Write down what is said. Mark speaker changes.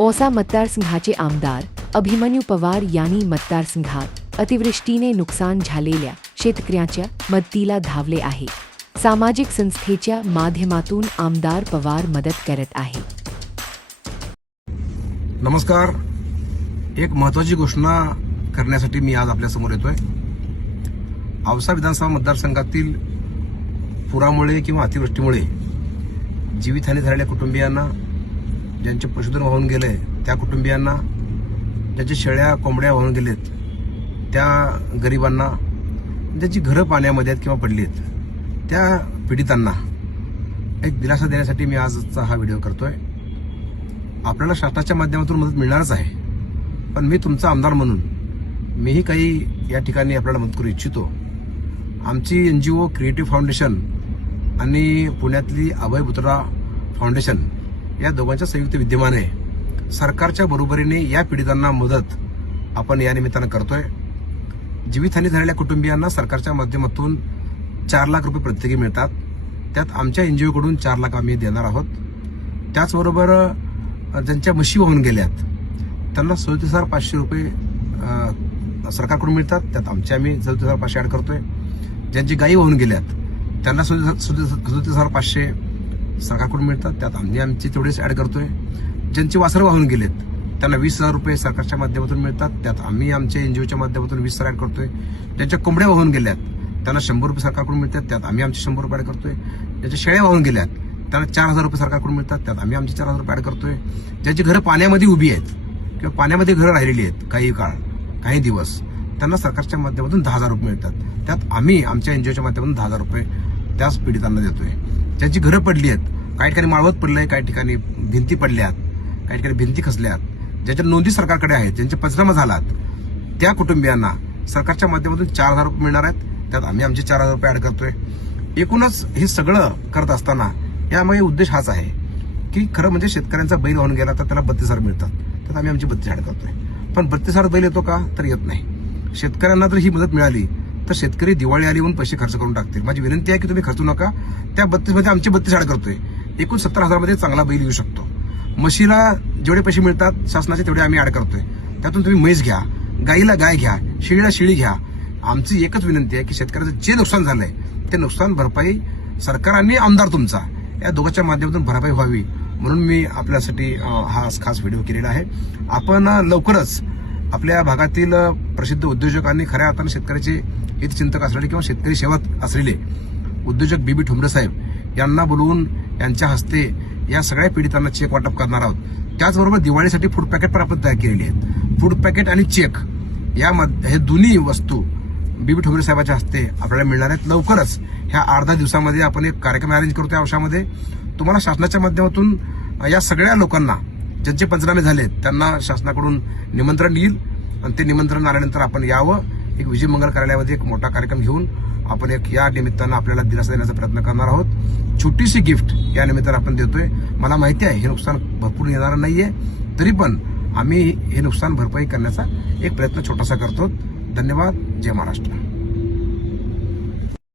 Speaker 1: औसा मतदारसंघाचे आमदार अभिमन्यू पवार यांनी मतदारसंघात अतिवृष्टीने नुकसान झालेल्या शेतकऱ्यांच्या मदतीला धावले आहे. सामाजिक संस्थेच्या माध्यमातून आमदार पवार मदत करत आहे.
Speaker 2: नमस्कार. एक महत्वाची घोषणा करण्यासाठी मी आज आपल्यासमोर येतोय. औसा विधानसभा मतदारसंघातील पुरामुळे किंवा अतिवृष्टीमुळे जीवितहानी झालेल्या कुटुंबियांना ज्यांचे पशुधन वाहून गेले त्या कुटुंबियांना ज्यांच्या शेळ्या कोंबड्या वाहून गेलेत त्या गरिबांना ज्यांची घरं पाण्यामध्ये आहेत किंवा पडली आहेत त्या पीडितांना एक दिलासा देण्यासाठी मी आजचा हा व्हिडिओ करतोय. आपल्याला शासनाच्या माध्यमातून मदत मिळणारच आहे. पण मी तुमचा आमदार म्हणून मीही काही या ठिकाणी आपल्याला मदत करू इच्छितो. आमची N G O creative foundation आणि पुण्यातली अभय बुत्रा फाउंडेशन या दोघांच्या संयुक्त विद्यमान आहे सरकारच्या बरोबरीने या पीडितांना मदत आपण या निमित्तानं करतोय. जीवितहानी झालेल्या कुटुंबियांना सरकारच्या माध्यमातून चार लाख रुपये प्रत्येकी मिळतात. त्यात आमच्या एन जी ओकडून चार लाख आम्ही देणार आहोत. त्याचबरोबर ज्यांच्या म्हशी वाहून गेल्यात त्यांना सदतीस हजार पाचशे रुपये सरकारकडून मिळतात. त्यात आमचे आम्ही सदतीस हजार पाचशे ॲड करतोय. ज्यांची गायी वाहून गेल्यात त्यांना सदतीस सदतीस हजार पाचशे सरकारकडून मिळतात. त्यात आम्ही आमचे तेवढेच ऍड करतोय. ज्यांचे वासरं वाहून गेलेत त्यांना वीस हजार रुपये सरकारच्या माध्यमातून मिळतात. त्यात आम्ही आमच्या एनजीओच्या माध्यमातून वीस हजार ऍड करतोय. ज्यांच्या कोंबड्या वाहून गेल्यात त्यांना शंभर रुपये सरकारकडून मिळतात. त्यात आम्ही आमचे शंभर रुपये ऍड करतोय. ज्यांच्या शेळ्या वाहून गेल्यात त्यांना चार हजार रुपये सरकारकडून मिळतात. त्यात आम्ही आमचे चार हजार रुपये ऍड करतोय. ज्यांची घरं पाण्यामध्ये उभी आहेत किंवा पाण्यामध्ये घरं राहिलेली आहेत काही काळ काही दिवस त्यांना सरकारच्या माध्यमातून दहा हजार रुपये मिळतात. त्यात आम्ही आमच्या एनजीओच्या माध्यमातून दहा हजार रुपये त्याच पीडितांना देतोय. ज्यांची घरं पडली आहेत काही ठिकाणी माळवत पडलंय काही ठिकाणी भिंती पडल्यात काही ठिकाणी भिंती खचल्यात ज्याच्या नोंदी सरकारकडे आहेत ज्यांचे पंचनामा झालात त्या कुटुंबियांना सरकारच्या माध्यमातून चार हजार रुपये मिळणार आहेत. त्यात आम्ही आमचे चार हजार रुपये ऍड करतोय. एकूणच हे सगळं करत असताना यामागे उद्देश हाच आहे की खरं म्हणजे शेतकऱ्यांचा बैल होऊन गेला तर त्याला बत्तीस हजार मिळतात. त्यात आम्ही आमची बत्तीस ऍड करतोय. पण बत्तीस हजार बैल येतो का? तर येत नाही. शेतकऱ्यांना जर ही मदत मिळाली तर शेतकरी दिवाळी आली म्हणून पैसे खर्च करून टाकतील. माझी विनंती आहे की तुम्ही खर्चू नका. त्या बत्तीसमध्ये आमची बत्तीस आड करतोय. एकूण सत्तर हजारमध्ये चांगला बैल येऊ शकतो. म्हशीला जेवढे पैसे मिळतात शासनाचे तेवढे आम्ही ऍड करतोय. त्यातून तुम्ही म्हैस घ्या गाईला गाय घ्या शेळीला शेळी घ्या. आमची एकच विनंती आहे की शेतकऱ्याचं जे नुकसान झालंय ते नुकसान भरपाई सरकार आणि आमदार तुमचा. या दोघांच्या माध्यमातून भरपाई व्हावी. म्हणून मी आपल्यासाठी हा खास व्हिडिओ केलेला आहे. आपण लवकरच आपल्या भागातील प्रसिद्ध उद्योजकांनी खऱ्या अर्थानं शेतकऱ्याचे हितचिंतक असलेले किंवा शेतकरी सेवक असलेले उद्योजक बीबी ठुमरे साहेब यांना बोलवून यांच्या हस्ते या सगळ्या पीडितांना चेक वाटप करणार आहोत. त्याचबरोबर दिवाळीसाठी फूड पॅकेट पण आपण तयार केलेली आहेत. फूड पॅकेट आणि चेक या हे दोन्ही वस्तू बीबी ठोबरे साहेबाच्या हस्ते आपल्याला मिळणार आहेत. लवकरच ह्या अर्धा दिवसामध्ये आपण एक कार्यक्रम अरेंज करतो या अंशामध्ये तुम्हाला शासनाच्या माध्यमातून या सगळ्या लोकांना ज्यांचे पंचनामे झाले त्यांना शासनाकडून निमंत्रण येईल. आणि ते निमंत्रण आल्यानंतर आपण यावं. एक विजय मंगल कार्यालयामध्ये एक मोठा कार्यक्रम घेऊन आपण एक या निमित्तानं आपल्याला दिलासा देण्याचा प्रयत्न करणार आहोत. छोटीशी गिफ्ट या निमित्तानं आपण देतोय. मला माहिती आहे हे नुकसान भरपूर येणारं नाहीये. तरी पण आम्ही हे नुकसान भरपाई करण्याचा एक प्रयत्न छोटासा करतो धन्यवाद. जय महाराष्ट्र.